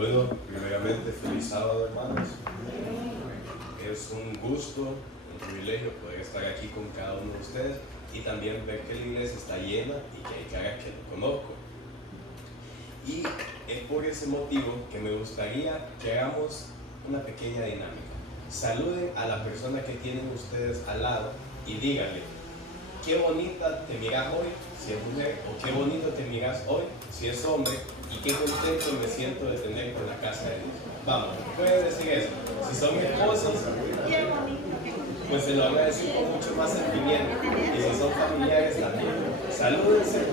Bueno, primeramente, feliz sábado, hermanos. Es un gusto, un privilegio poder estar aquí con cada uno de ustedes y también ver que la iglesia está llena y que hay caras que no conozco. Y es por ese motivo que me gustaría que hagamos una pequeña dinámica. Saluden a la persona que tienen ustedes al lado y díganle: qué bonita te miras hoy si es mujer, o qué bonito te miras hoy si es hombre, y qué contento me siento de tenerte en la casa de Dios. Vamos, pueden decir eso. Si son esposos, pues se lo van a decir con mucho más sentimiento. Y si son familiares también. Salúdense.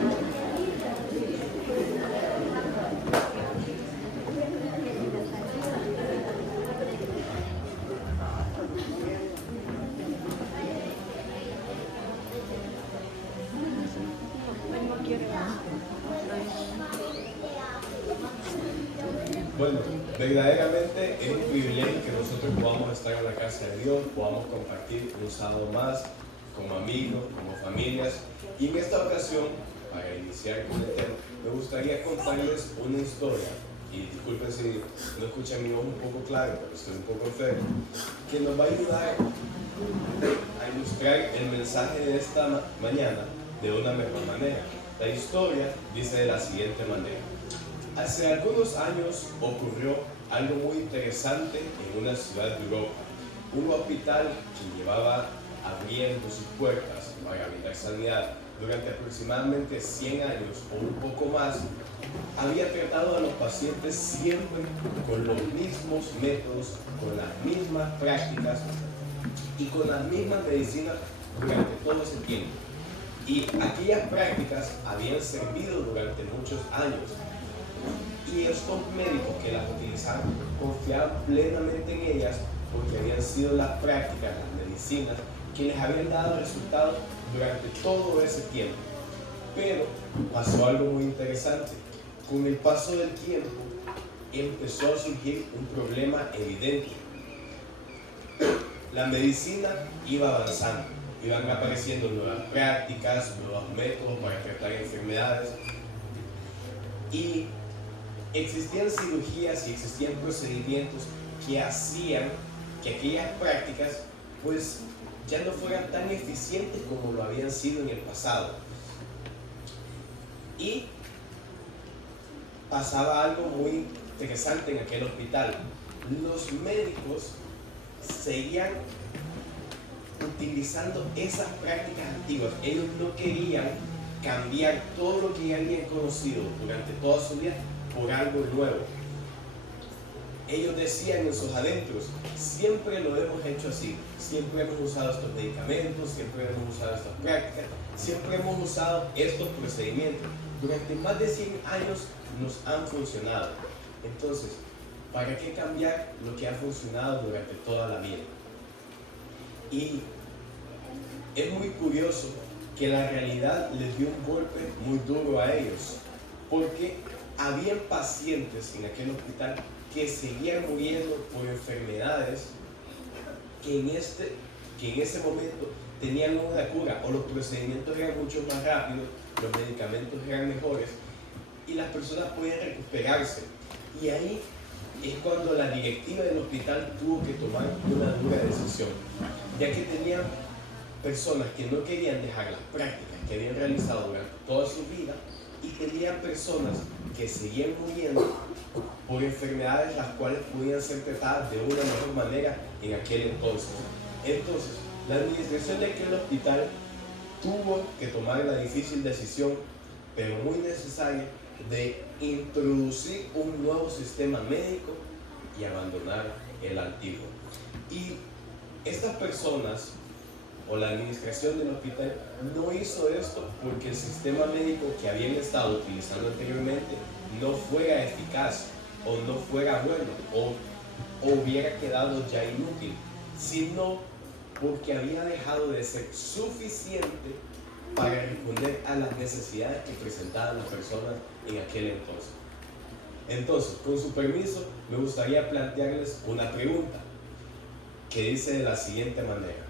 Bueno, verdaderamente es un privilegio que nosotros podamos estar en la casa de Dios, podamos compartir un sábado más como amigos, como familias. Y en esta ocasión, para iniciar con el tema, me gustaría contarles una historia. Y disculpen si no escuchan mi voz un poco clara, pero estoy un poco enfermo, que nos va a ayudar a ilustrar el mensaje de esta mañana de una mejor manera. La historia dice de la siguiente manera. Hace algunos años ocurrió algo muy interesante en una ciudad de Europa. Un hospital que llevaba abriendo sus puertas para brindar sanidad durante aproximadamente 100 años o un poco más, había tratado a los pacientes siempre con los mismos métodos, con las mismas prácticas y con las mismas medicinas durante todo ese tiempo. Y aquellas prácticas habían servido durante muchos años. Y estos médicos que las utilizaban confiaban plenamente en ellas porque habían sido las prácticas, las medicinas, que les habían dado resultados durante todo ese tiempo. Pero pasó algo muy interesante. Con el paso del tiempo empezó a surgir un problema evidente. La medicina iba avanzando, iban apareciendo nuevas prácticas, nuevos métodos para tratar enfermedades, y existían cirugías y existían procedimientos que hacían que aquellas prácticas pues ya no fueran tan eficientes como lo habían sido en el pasado. Y pasaba algo muy interesante en aquel hospital. Los médicos seguían utilizando esas prácticas antiguas. Ellos no querían cambiar todo lo que ya habían conocido durante toda su vida por algo nuevo. Ellos decían en sus adentros: siempre lo hemos hecho así, siempre hemos usado estos medicamentos, siempre hemos usado estas prácticas, siempre hemos usado estos procedimientos. Durante más de 100 años nos han funcionado. Entonces, ¿para qué cambiar lo que ha funcionado durante toda la vida? Y es muy curioso que la realidad les dio un golpe muy duro a ellos, porque habían pacientes en aquel hospital que seguían muriendo por enfermedades que en ese momento tenían una cura, o los procedimientos eran mucho más rápidos, los medicamentos eran mejores y las personas podían recuperarse. Y ahí es cuando la directiva del hospital tuvo que tomar una dura decisión, ya que tenían personas que no querían dejar las prácticas que habían realizado durante toda su vida, y tenían personas que seguían muriendo por enfermedades las cuales podían ser tratadas de una mejor manera en aquel entonces. Entonces, la administración de aquel hospital tuvo que tomar la difícil decisión, pero muy necesaria, de introducir un nuevo sistema médico y abandonar el antiguo. Y estas personas, o la administración del hospital, no hizo esto porque el sistema médico que habían estado utilizando anteriormente no fuera eficaz, o no fuera bueno, o hubiera quedado ya inútil, sino porque había dejado de ser suficiente para responder a las necesidades que presentaban las personas en aquel entonces. Entonces, con su permiso, me gustaría plantearles una pregunta que dice de la siguiente manera: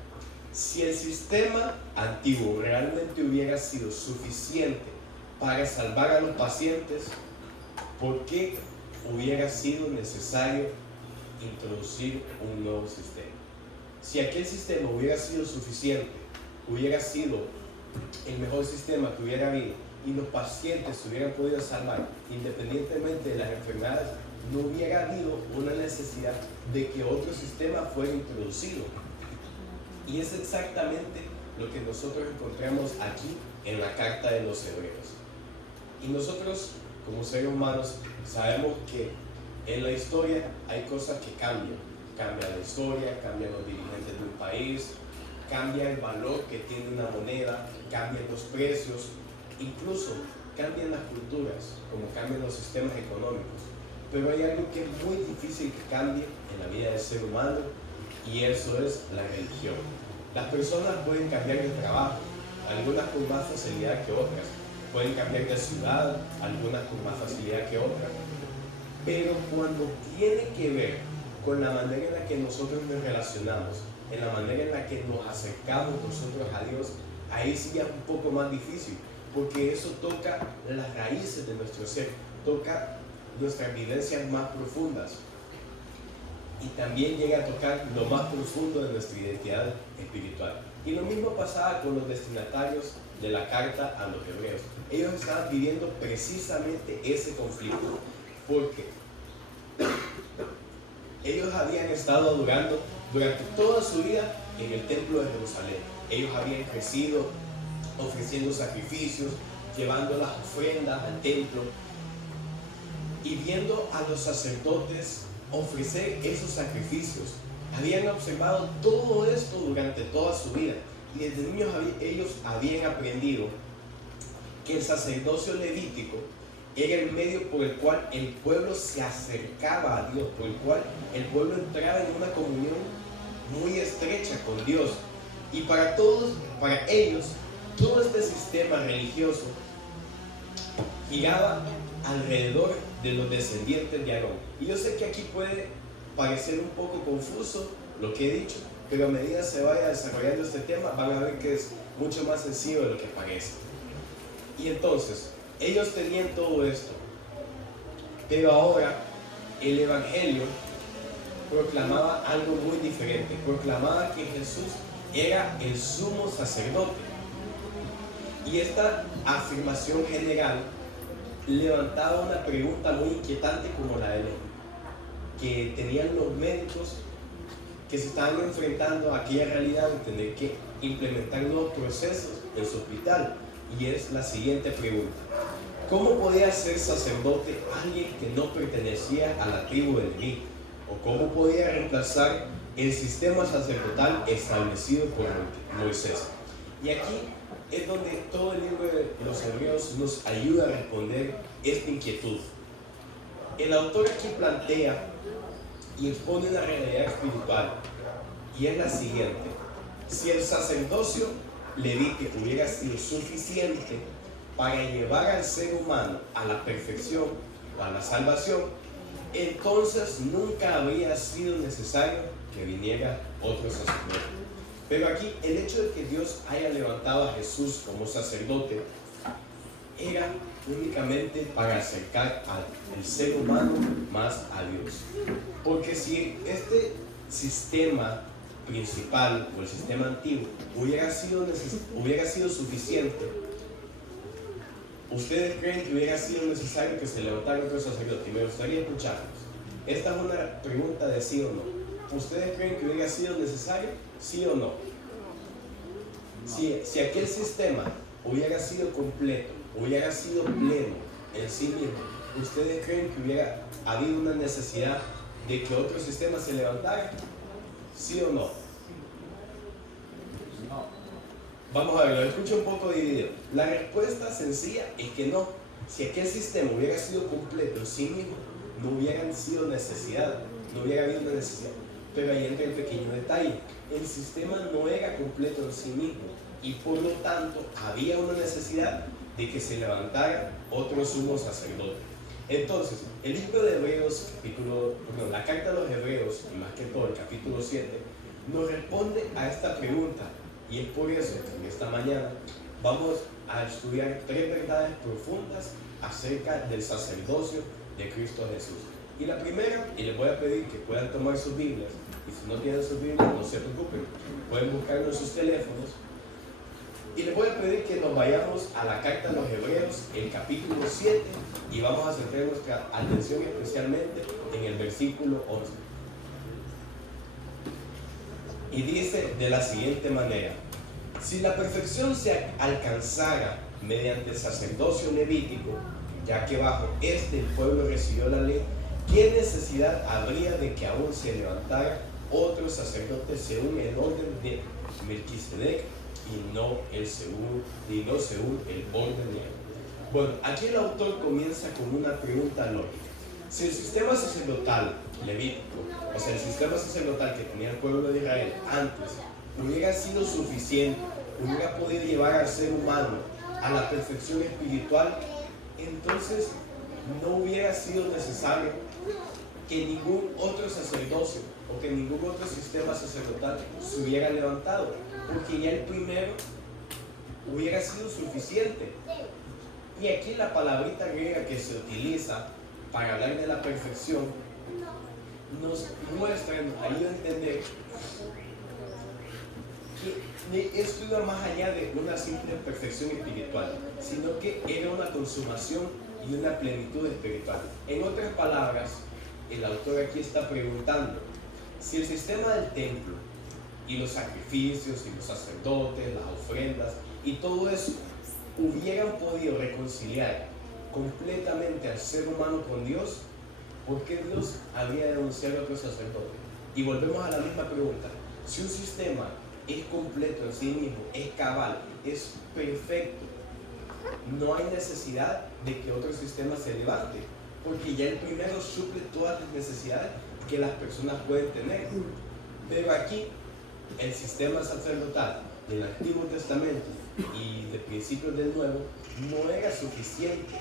si el sistema antiguo realmente hubiera sido suficiente para salvar a los pacientes, ¿por qué hubiera sido necesario introducir un nuevo sistema. Si aquel sistema hubiera sido suficiente, hubiera sido el mejor sistema que hubiera habido y los pacientes se hubieran podido salvar independientemente de las enfermedades, no hubiera habido una necesidad de que otro sistema fuera introducido. Y es exactamente lo que nosotros encontramos aquí en la carta de los Hebreos. Y nosotros, como seres humanos, sabemos que en la historia hay cosas que cambian. Cambia la historia, cambian los dirigentes de un país, cambia el valor que tiene una moneda, cambian los precios, incluso cambian las culturas, como cambian los sistemas económicos. Pero hay algo que es muy difícil que cambie en la vida del ser humano, y eso es la religión. Las personas pueden cambiar de trabajo, algunas con más facilidad que otras, pueden cambiar de ciudad, algunas con más facilidad que otras, pero cuando tiene que ver con la manera en la que nosotros nos relacionamos, en la manera en la que nos acercamos nosotros a Dios, ahí sí ya es un poco más difícil, porque eso toca las raíces de nuestro ser, toca nuestras vivencias más profundas, y también llega a tocar lo más profundo de nuestra identidad espiritual. Y lo mismo pasaba con los destinatarios de la carta a los Hebreos. Ellos estaban viviendo precisamente ese conflicto, porque ellos habían estado adorando durante toda su vida en el templo de Jerusalén. Ellos habían crecido ofreciendo sacrificios, llevando las ofrendas al templo y viendo a los sacerdotes ofrecer esos sacrificios. Habían observado todo esto durante toda su vida, y desde niños ellos habían aprendido que el sacerdocio levítico era el medio por el cual el pueblo se acercaba a Dios, por el cual el pueblo entraba en una comunión muy estrecha con Dios. Y para ellos, todo este sistema religioso giraba alrededor de los descendientes de Aarón. Y yo sé que aquí puede parecer un poco confuso lo que he dicho, pero a medida se vaya desarrollando este tema van a ver que es mucho más sencillo de lo que parece. Y entonces, ellos tenían todo esto, pero ahora el Evangelio proclamaba algo muy diferente. Proclamaba que Jesús era el sumo sacerdote. Y esta afirmación general levantaba una pregunta muy inquietante como la de los que tenían los médicos que se estaban enfrentando a aquella realidad de tener que implementar nuevos procesos en su hospital. Y es la siguiente pregunta: ¿cómo podía ser sacerdote alguien que no pertenecía a la tribu de Leví? ¿O cómo podía reemplazar el sistema sacerdotal establecido por Moisés? Y aquí es donde todo el libro de los Hebreos nos ayuda a responder esta inquietud. El autor aquí plantea y expone una realidad espiritual, y es la siguiente: si el sacerdocio levítico hubiera sido suficiente para llevar al ser humano a la perfección o a la salvación, entonces nunca habría sido necesario que viniera otro sacerdote. Pero aquí el hecho de que Dios haya levantado a Jesús como sacerdote era únicamente para acercar al ser humano más a Dios. Porque si este sistema principal o el sistema antiguo hubiera sido suficiente, ¿ustedes creen que hubiera sido necesario que se levantara otro sacerdote? Y me gustaría escucharlos. Esta es una pregunta de sí o no. ¿Ustedes creen que hubiera sido necesario? ¿Sí o no? Si aquel sistema hubiera sido completo, hubiera sido pleno en sí mismo, ¿ustedes creen que hubiera habido una necesidad de que otro sistema se levantara? ¿Sí o no? No. Vamos a ver, lo escucho un poco dividido. La respuesta sencilla es que no. Si aquel sistema hubiera sido completo en sí mismo, no hubiera sido necesidad, no hubiera habido una necesidad. Pero ahí entra el pequeño detalle: el sistema no era completo en sí mismo, y por lo tanto había una necesidad de que se levantara otro sumo sacerdote. Entonces, el libro de Hebreos, la carta a los Hebreos, y más que todo el capítulo 7, nos responde a esta pregunta. Y es por eso que en esta mañana vamos a estudiar 3 verdades profundas acerca del sacerdocio de Cristo Jesús. Y la primera, y les voy a pedir que puedan tomar sus Biblias, y si no tienen sus Biblias, no se preocupen, pueden buscarlo en sus teléfonos. Y les voy a pedir que nos vayamos a la carta a los Hebreos, el capítulo 7, y vamos a centrar nuestra atención especialmente en el versículo 11. Y dice de la siguiente manera: si la perfección se alcanzara mediante el sacerdocio levítico, ya que bajo este el pueblo recibió la ley, ¿qué necesidad habría de que aún se levantara otro sacerdote según el orden de Melquisedec y no según el orden de él? Bueno, aquí el autor comienza con una pregunta lógica. Si el sistema sacerdotal levítico, o sea, el sistema sacerdotal que tenía el pueblo de Israel antes, hubiera sido suficiente, hubiera podido llevar al ser humano a la perfección espiritual, entonces no hubiera sido necesario que ningún otro sacerdocio o que ningún otro sistema sacerdotal se hubiera levantado, porque ya el primero hubiera sido suficiente. Y aquí la palabrita griega que se utiliza para hablar de la perfección nos muestra, nos ayuda a entender que esto iba más allá de una simple perfección espiritual, sino que era una consumación y una plenitud espiritual. En otras palabras, el autor aquí está preguntando si el sistema del templo y los sacrificios y los sacerdotes, las ofrendas y todo eso hubieran podido reconciliar completamente al ser humano con Dios, ¿por qué Dios habría de anunciar a otro sacerdote? Y volvemos a la misma pregunta: si un sistema es completo en sí mismo, es cabal, es perfecto, no hay necesidad de que otro sistema se levante, porque ya el primero suple todas las necesidades que las personas pueden tener. Pero aquí el sistema sacerdotal del Antiguo Testamento y de principios del Nuevo no era suficiente.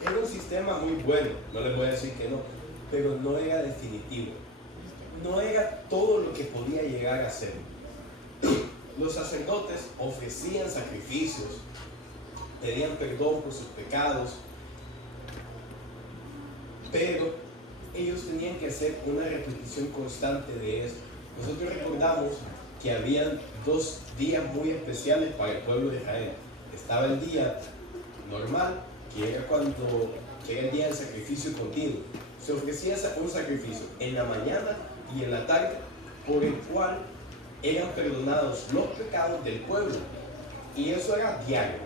Era un sistema muy bueno, no les voy a decir que no, pero no era definitivo. No era todo lo que podía llegar a ser. Los sacerdotes ofrecían sacrificios, pedían perdón por sus pecados, pero ellos tenían que hacer una repetición constante de eso. Nosotros recordamos que habían 2 días muy especiales para el pueblo de Israel. Estaba el día normal, que era el día del sacrificio continuo. Se ofrecía un sacrificio en la mañana y en la tarde, por el cual eran perdonados los pecados del pueblo. Y eso era diario.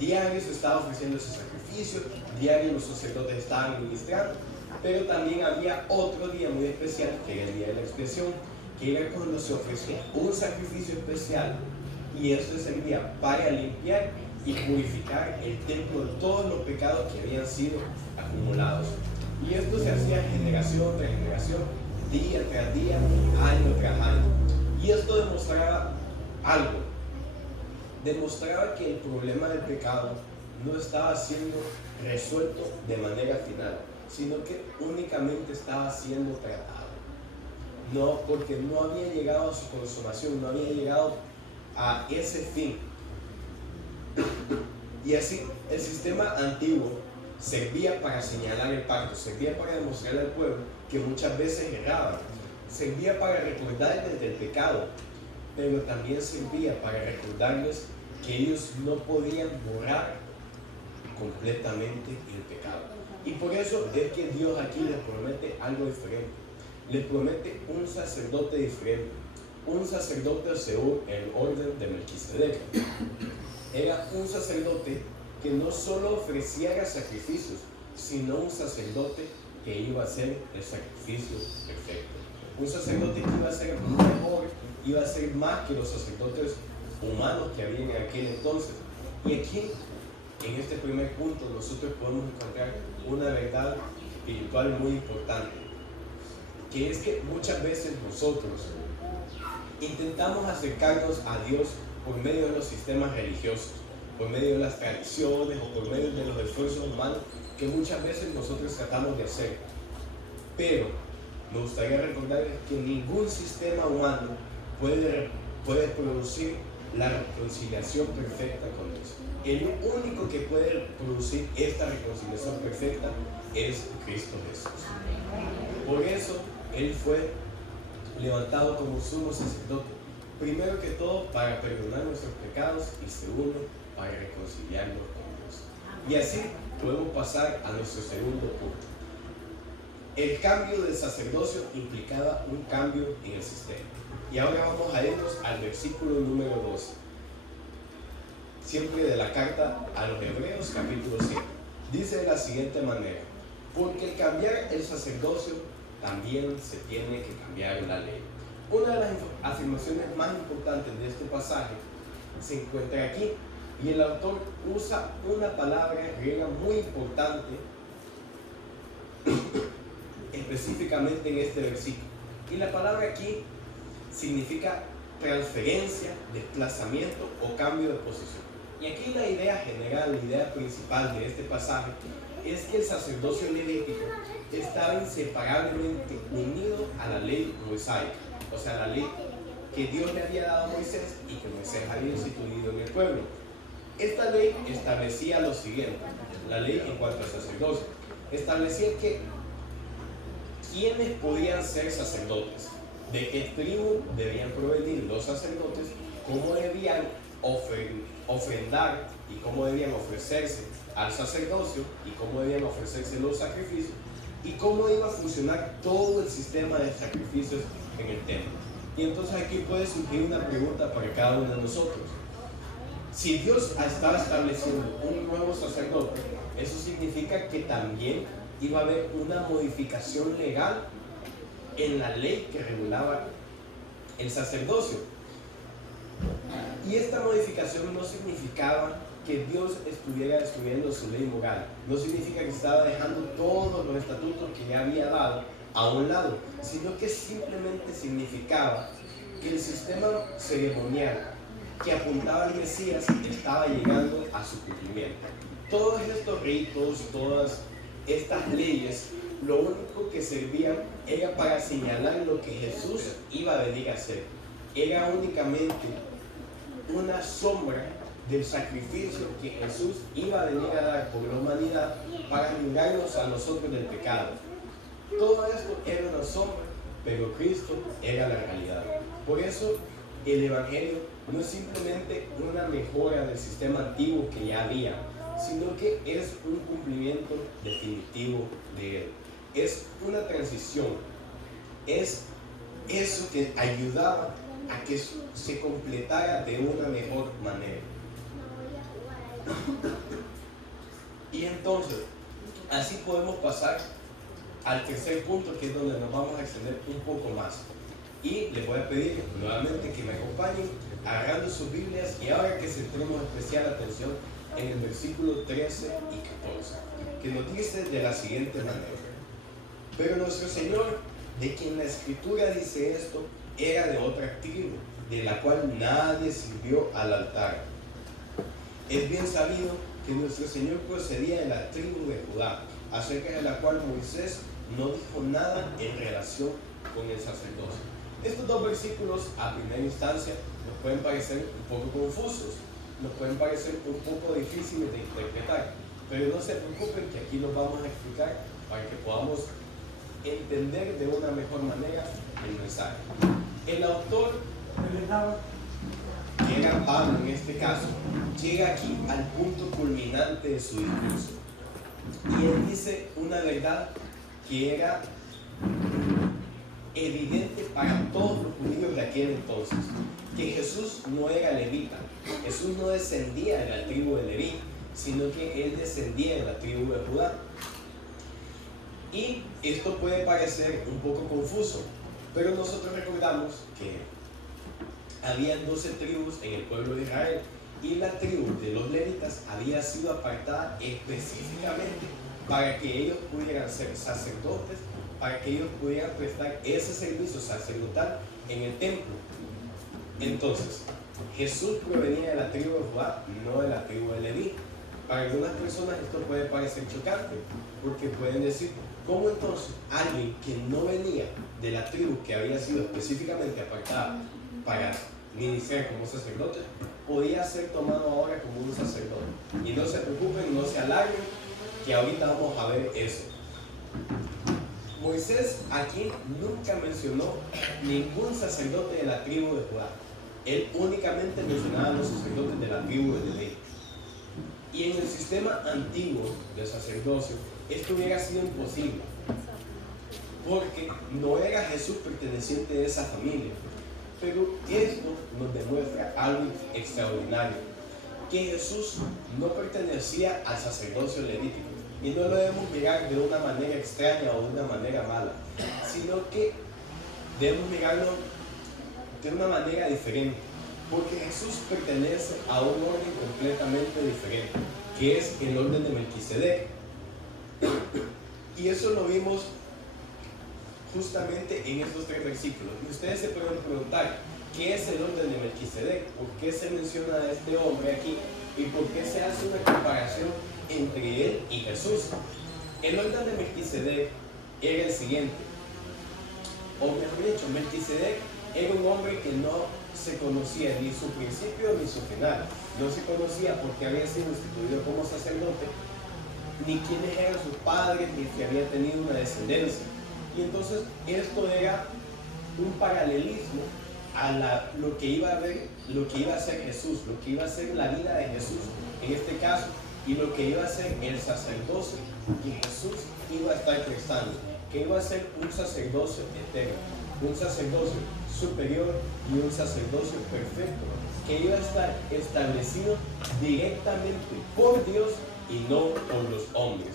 Diario se estaba ofreciendo ese sacrificio, diario los sacerdotes estaban ministrando, pero también había otro día muy especial, que era el día de la expiación, que era cuando se ofrecía un sacrificio especial, y esto servía para limpiar y purificar el templo de todos los pecados que habían sido acumulados. Y esto se hacía generación tras generación, día tras día, año tras año. Y esto demostraba algo. Demostraba que el problema del pecado no estaba siendo resuelto de manera final, sino que únicamente estaba siendo tratado. No, porque no había llegado a su consumación, no había llegado a ese fin. Y así el sistema antiguo servía para señalar el pacto, servía para demostrarle al pueblo que muchas veces erraban, servía para recordarles del pecado, pero también servía para recordarles que ellos no podían borrar completamente el pecado. Y por eso es que Dios aquí les promete algo diferente. Les promete un sacerdote diferente, un sacerdote según el orden de Melquisedec. Era un sacerdote que no solo ofreciera sacrificios, sino un sacerdote que iba a hacer el sacrificio perfecto. Un sacerdote que iba a ser mejor, iba a ser más que los sacerdotes humanos que había en aquel entonces. Y aquí, en este primer punto, nosotros podemos encontrar una verdad espiritual muy importante, que es que muchas veces nosotros intentamos acercarnos a Dios por medio de los sistemas religiosos, por medio de las tradiciones o por medio de los esfuerzos humanos que muchas veces nosotros tratamos de hacer. Pero me gustaría recordarles que ningún sistema humano puede producir la reconciliación perfecta con Dios. El único que puede producir esta reconciliación perfecta es Cristo Jesús. Por eso Él fue levantado como sumo sacerdote, primero que todo para perdonar nuestros pecados y segundo para reconciliarnos con Dios. Y así podemos pasar a nuestro segundo punto. El cambio del sacerdocio implicaba un cambio en el sistema. Y ahora vamos a irnos al versículo número 12, siempre de la carta a los Hebreos, capítulo 7. Dice de la siguiente manera: porque al cambiar el sacerdocio, también se tiene que cambiar la ley. Una de las afirmaciones más importantes de este pasaje se encuentra aquí, y el autor usa una palabra griega muy importante específicamente en este versículo. Y la palabra aquí significa transferencia, desplazamiento o cambio de posición. Y aquí la idea general, la idea principal de este pasaje es que el sacerdocio levítico estaba inseparablemente unido a la ley mosaica, o sea, la ley que Dios le había dado a Moisés y que Moisés había instituido en el pueblo. Esta ley establecía lo siguiente: la ley en cuanto al sacerdocio establecía que quiénes podían ser sacerdotes, de qué tribu debían provenir los sacerdotes, cómo debían ofrendar y cómo debían ofrecerse al sacerdocio y cómo debían ofrecerse los sacrificios y cómo iba a funcionar todo el sistema de sacrificios en el templo. Y entonces aquí puede surgir una pregunta para cada uno de nosotros. Si Dios estaba estableciendo un nuevo sacerdote, eso significa que también iba a haber una modificación legal en la ley que regulaba el sacerdocio. Y esta modificación no significaba que Dios estuviera destruyendo su ley moral, no significa que estaba dejando todos los estatutos que ya había dado a un lado, sino que simplemente significaba que el sistema ceremonial que apuntaba al Mesías estaba llegando a su cumplimiento. Todos estos ritos, todas estas leyes, lo único que servían era para señalar lo que Jesús iba a venir a hacer. Era únicamente una sombra del sacrificio que Jesús iba a venir a dar por la humanidad para librarnos a nosotros del pecado. Todo esto era una sombra, pero Cristo era la realidad. Por eso el Evangelio no es simplemente una mejora del sistema antiguo que ya había, sino que es un cumplimiento definitivo de él. Es una transición, es eso que ayudaba a que se completara de una mejor manera. Y entonces, así podemos pasar al tercer punto, que es donde nos vamos a extender un poco más. Y les voy a pedir nuevamente que me acompañen agarrando sus Biblias, y ahora que centremos especial atención en el versículo 13 y 14, que nos dice de la siguiente manera: pero nuestro Señor, de quien la Escritura dice esto, era de otra tribu, de la cual nadie sirvió al altar. Es bien sabido que nuestro Señor procedía de la tribu de Judá, acerca de la cual Moisés no dijo nada en relación con el sacerdocio. Estos dos versículos a primera instancia nos pueden parecer un poco confusos, nos pueden parecer un poco difíciles de interpretar, pero no se preocupen que aquí los vamos a explicar para que podamos entender de una mejor manera el mensaje. El autor, que era Pablo en este caso, llega aquí al punto culminante de su discurso, y él dice una verdad que era evidente para todos los judíos de aquel entonces, que Jesús no era levita. Jesús no descendía de la tribu de Leví, sino que él descendía de la tribu de Judá. Y esto puede parecer un poco confuso, pero nosotros recordamos que habían 12 tribus en el pueblo de Israel, y la tribu de los levitas había sido apartada específicamente para que ellos pudieran ser sacerdotes, para que ellos pudieran prestar ese servicio sacerdotal en el templo. Entonces, Jesús provenía de la tribu de Judá, no de la tribu de Leví. Para algunas personas esto puede parecer chocante, porque pueden decir: ¿cómo entonces alguien que no venía de la tribu que había sido específicamente apartada para ministrar como sacerdote, podía ser tomado ahora como un sacerdote. Y no se preocupen, no se alarmen, que ahorita vamos a ver eso. Moisés aquí nunca mencionó ningún sacerdote de la tribu de Judá. Él únicamente mencionaba a los sacerdotes de la tribu de Leví. Y en el sistema antiguo de sacerdocio, esto hubiera sido imposible, porque no era Jesús perteneciente a esa familia. Pero esto nos demuestra algo extraordinario, que Jesús no pertenecía al sacerdocio levítico. Y no lo debemos mirar de una manera extraña o de una manera mala, sino que debemos mirarlo de una manera diferente, porque Jesús pertenece a un orden completamente diferente, que es el orden de Melquisedec. Y eso lo vimos justamente en estos 3 versículos. Y ustedes se pueden preguntar, ¿qué es el orden de Melquisedec? ¿Por qué se menciona a este hombre aquí? ¿Y por qué se hace una comparación entre él y Jesús? El orden de Melquisedec era el siguiente, o mejor dicho, Melquisedec era un hombre que no se conocía ni su principio ni su final. No se conocía porque había sido instituido como sacerdote, ni quiénes eran sus padres, ni que había tenido una descendencia. Y entonces esto era un paralelismo a lo que iba a ver, lo que iba a ser Jesús, lo que iba a ser la vida de Jesús en este caso, y lo que iba a ser el sacerdocio que Jesús iba a estar prestando, que iba a ser un sacerdocio eterno, un sacerdocio superior y un sacerdocio perfecto, que iba a estar establecido directamente por Dios y no por los hombres.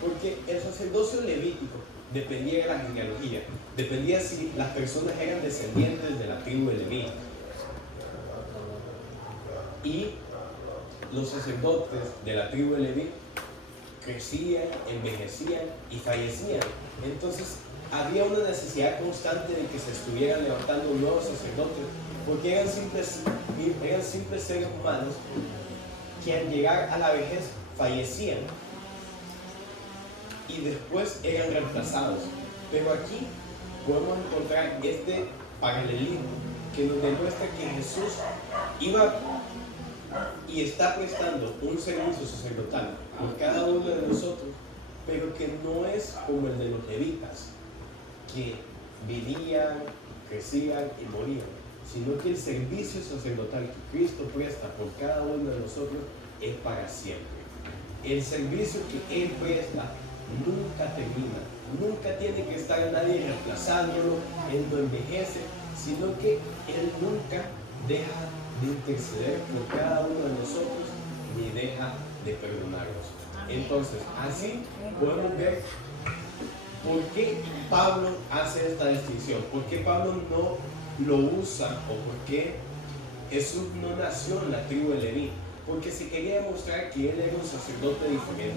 Porque el sacerdocio levítico dependía de la genealogía, dependía si las personas eran descendientes de la tribu de Leví. Y los sacerdotes de la tribu de Leví crecían, envejecían y fallecían. Entonces había una necesidad constante de que se estuvieran levantando nuevos sacerdotes, porque eran simples seres humanos que al llegar a la vejez fallecían y después eran reemplazados. Pero aquí podemos encontrar este paralelismo que nos demuestra que Jesús iba y está prestando un servicio sacerdotal por cada uno de nosotros, pero que no es como el de los levitas, que vivían, crecían y morían, sino que el servicio sacerdotal que Cristo presta por cada uno de nosotros es para siempre. El servicio que Él presta nunca termina, nunca tiene que estar nadie reemplazándolo, Él no envejece, sino que Él nunca deja de interceder por cada uno de nosotros ni deja de perdonarnos. Entonces, así podemos ver por qué Pablo hace esta distinción, por qué Pablo no lo usa o por qué Jesús no nació en la tribu de Leví, porque se quería demostrar que Él era un sacerdote diferente,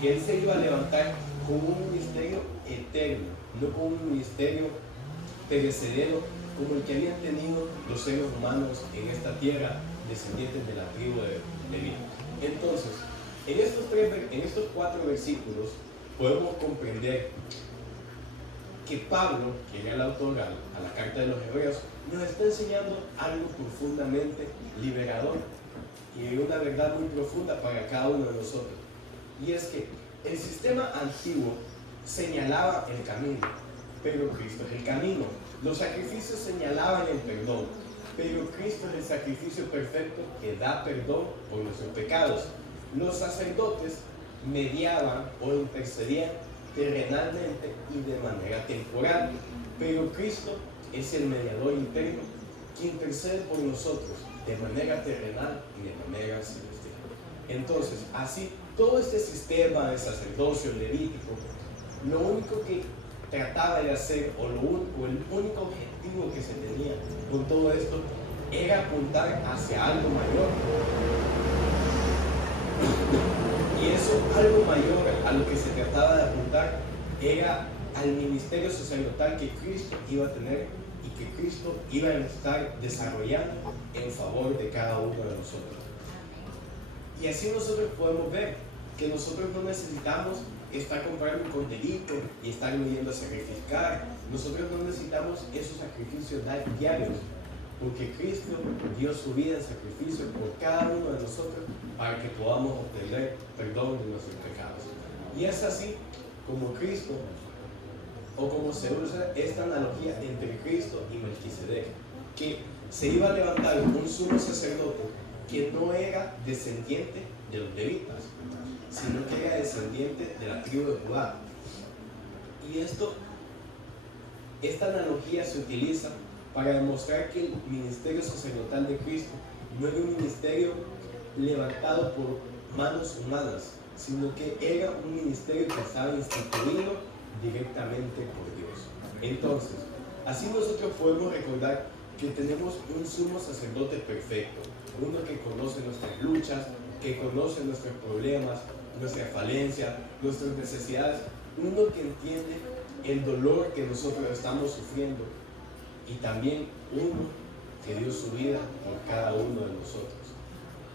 que Él se iba a levantar con un ministerio eterno, no con un ministerio perecedero como el que habían tenido los seres humanos en esta tierra descendientes de la tribu de Leví. Entonces, en estos 4 versículos podemos comprender que Pablo, que era el autor a la carta de los Hebreos, nos está enseñando algo profundamente liberador y una verdad muy profunda para cada uno de nosotros. Y es que el sistema antiguo señalaba el camino, pero Cristo es el camino. Los sacrificios señalaban el perdón, pero Cristo es el sacrificio perfecto que da perdón por nuestros pecados. Los sacerdotes mediaban o intercedían terrenalmente y de manera temporal, pero Cristo es el mediador interno que intercede por nosotros de manera terrenal y de manera celestial. Entonces, así todo este sistema de sacerdocio levítico, lo único que trataba de hacer, o el único objetivo que se tenía con todo esto, era apuntar hacia algo mayor. Y eso, algo mayor a lo que se trataba de apuntar, era al ministerio sacerdotal que Cristo iba a tener y que Cristo iba a estar desarrollando en favor de cada uno de nosotros. Y así nosotros podemos ver que nosotros no necesitamos estar comprando un corderito y estar yendo a sacrificar. Nosotros no necesitamos esos sacrificios diarios, porque Cristo dio su vida en sacrificio por cada uno de nosotros para que podamos obtener perdón de nuestros pecados. Y es así como Cristo, o como se usa esta analogía entre Cristo y Melquisedec, que se iba a levantar un sumo sacerdote que no era descendiente de los levitas, sino que era descendiente de la tribu de Judá. Y esta analogía se utiliza para demostrar que el ministerio sacerdotal de Cristo no era un ministerio levantado por manos humanas, sino que era un ministerio que estaba instituido directamente por Dios. Entonces, así nosotros podemos recordar que tenemos un sumo sacerdote perfecto, uno que conoce nuestras luchas, que conoce nuestros problemas, nuestras falencias, nuestras necesidades, uno que entiende el dolor que nosotros estamos sufriendo, y también uno que dio su vida por cada uno de nosotros,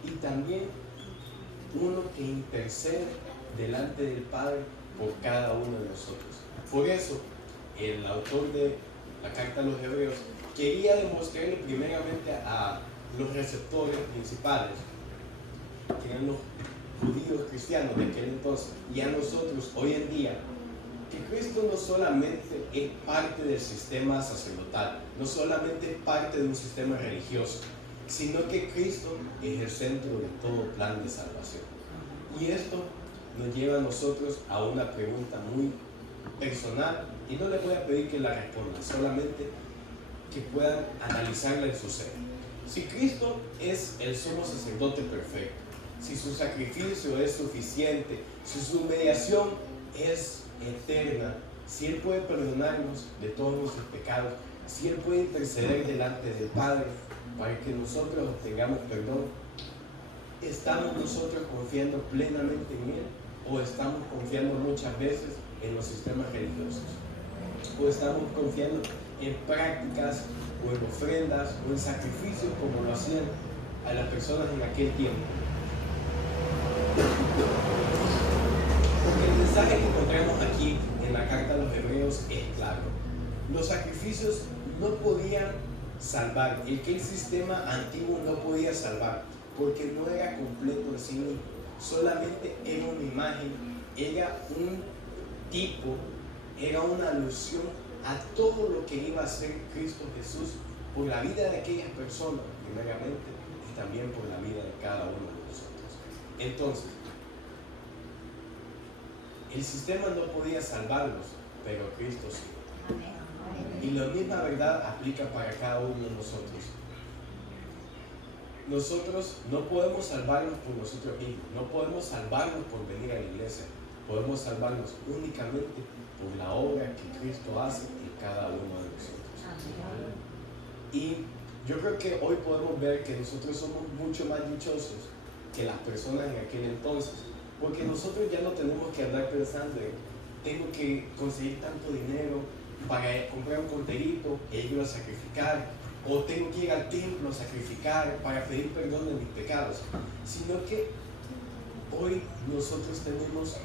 y también uno que intercede delante del Padre por cada uno de nosotros. Por eso, el autor de la carta a los Hebreos quería demostrarle primeramente a los receptores principales, que eran los judíos cristianos de aquel entonces, y a nosotros hoy en día, que Cristo no solamente es parte del sistema sacerdotal, no solamente es parte de un sistema religioso, sino que Cristo es el centro de todo plan de salvación. Y esto nos lleva a nosotros a una pregunta muy personal, y no les voy a pedir que la respondan, solamente que puedan analizarla en su ser. Si Cristo es el sumo sacerdote perfecto, si su sacrificio es suficiente, si su mediación es eterna, si Él puede perdonarnos de todos nuestros pecados, si Él puede interceder delante del Padre para que nosotros obtengamos perdón, ¿estamos nosotros confiando plenamente en Él? ¿O estamos confiando muchas veces en los sistemas religiosos? ¿O estamos confiando en prácticas o en ofrendas o en sacrificios como lo hacían a las personas en aquel tiempo? Porque el mensaje que encontramos aquí en la carta a los Hebreos es claro. Los sacrificios no podían salvar, el sistema antiguo no podía salvar, porque no era completo en sí mismo, solamente era una imagen, era un tipo, era una alusión a todo lo que iba a hacer Cristo Jesús por la vida de aquellas personas primeramente, y también por la vida de cada uno de nosotros. Entonces, el sistema no podía salvarlos, pero Cristo sí. Y la misma verdad aplica para cada uno de nosotros. Nosotros no podemos salvarnos por nosotros mismos, no podemos salvarnos por venir a la iglesia, podemos salvarnos únicamente por la obra que Cristo hace en cada uno de nosotros. Y yo creo que hoy podemos ver que nosotros somos mucho más dichosos que las personas en aquel entonces, porque nosotros ya no tenemos que andar pensando en tengo que conseguir tanto dinero para comprar un corderito e irlo a sacrificar, o tengo que ir al templo a sacrificar para pedir perdón de mis pecados, sino que hoy nosotros tenemos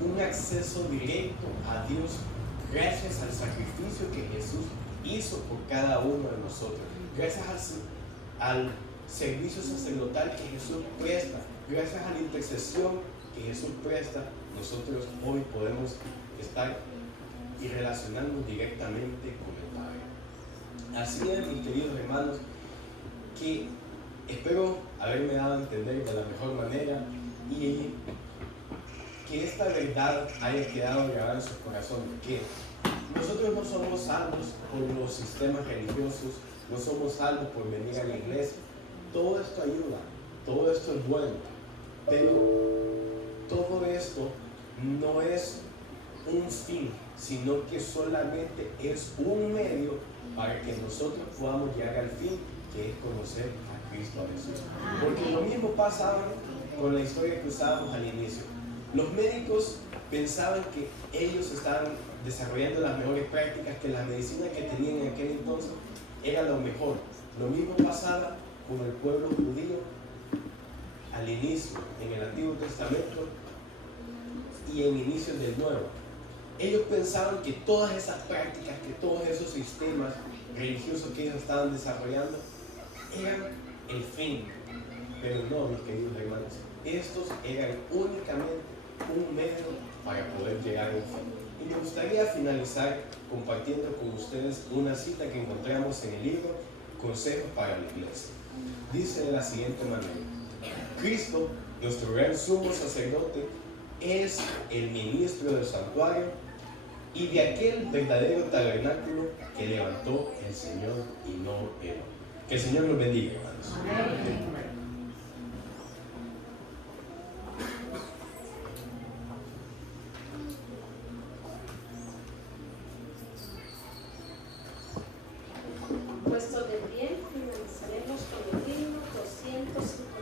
un acceso directo a Dios gracias al sacrificio que Jesús hizo por cada uno de nosotros, gracias al servicio sacerdotal que Jesús presta, gracias a la intercesión que Jesús presta, nosotros hoy podemos estar y relacionarnos directamente con el Padre. Así es, mis queridos hermanos, que espero haberme dado a entender de la mejor manera y que esta verdad haya quedado grabada en sus corazones, que nosotros no somos salvos por los sistemas religiosos, no somos salvos por venir a la iglesia. Todo esto ayuda, todo esto es bueno, pero todo esto no es un fin, sino que solamente es un medio para que nosotros podamos llegar al fin, que es conocer a Cristo Jesús. Porque lo mismo pasaba con la historia que usábamos al inicio. Los médicos pensaban que ellos estaban desarrollando las mejores prácticas, que la medicina que tenían en aquel entonces era lo mejor. Lo mismo pasaba con el pueblo judío al inicio, en el Antiguo Testamento y en inicios del Nuevo. Ellos pensaban que todas esas prácticas, que todos esos sistemas religiosos que ellos estaban desarrollando eran el fin, pero no, mis queridos hermanos, estos eran únicamente un medio para poder llegar a un fin. Y me gustaría finalizar compartiendo con ustedes una cita que encontramos en el libro Consejos para la Iglesia. Dice de la siguiente manera: Cristo, nuestro gran sumo sacerdote, es el ministro del santuario y de aquel verdadero tabernáculo que levantó el Señor y no el hombre. Que el Señor nos bendiga, hermanos. Amén. Puesto de pie, finalizaremos con el himno 253.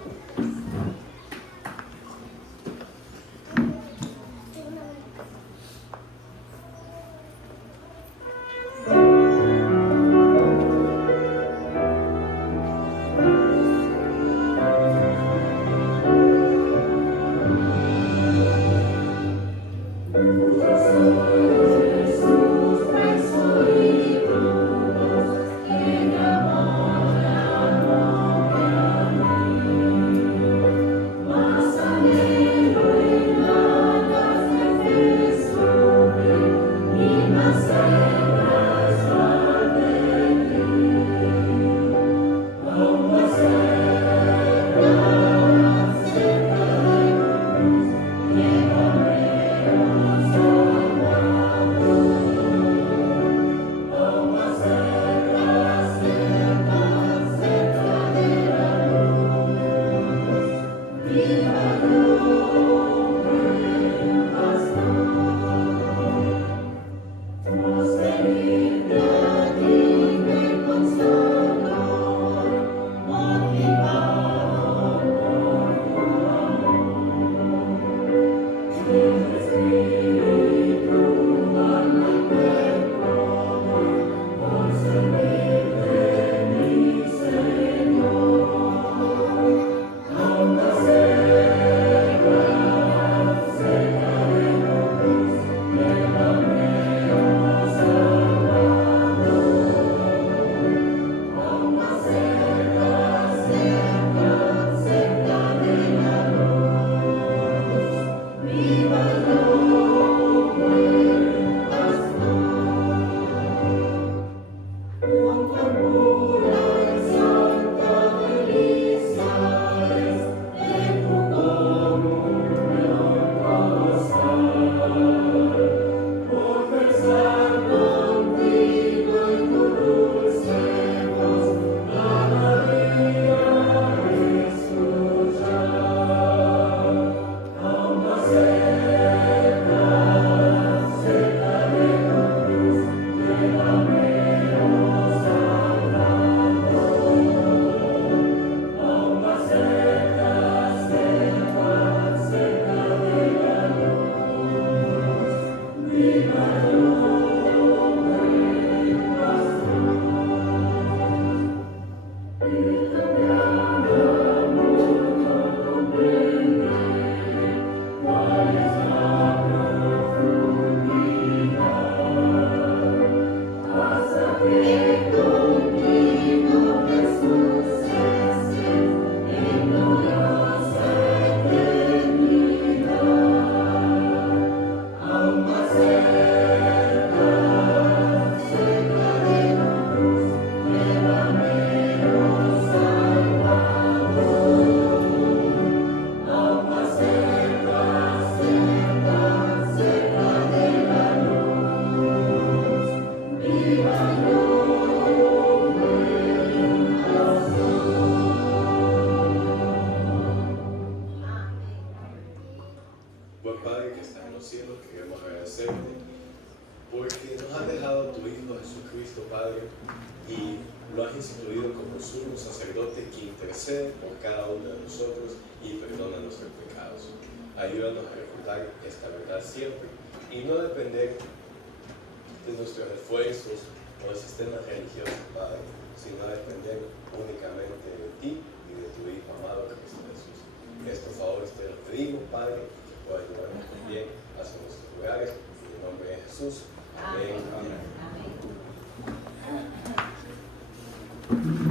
instituido como sumo sacerdote que intercede por cada uno de nosotros y perdona nuestros pecados. Ayúdanos a recordar esta verdad siempre y no depender de nuestros esfuerzos o del sistema religioso, Padre, sino depender únicamente de ti y de tu Hijo amado Cristo Jesús. Estos favores te los pedimos, Padre, que puedas ayudarnos también hacia nuestros lugares. En el nombre de Jesús. Amén. Amén. Amén.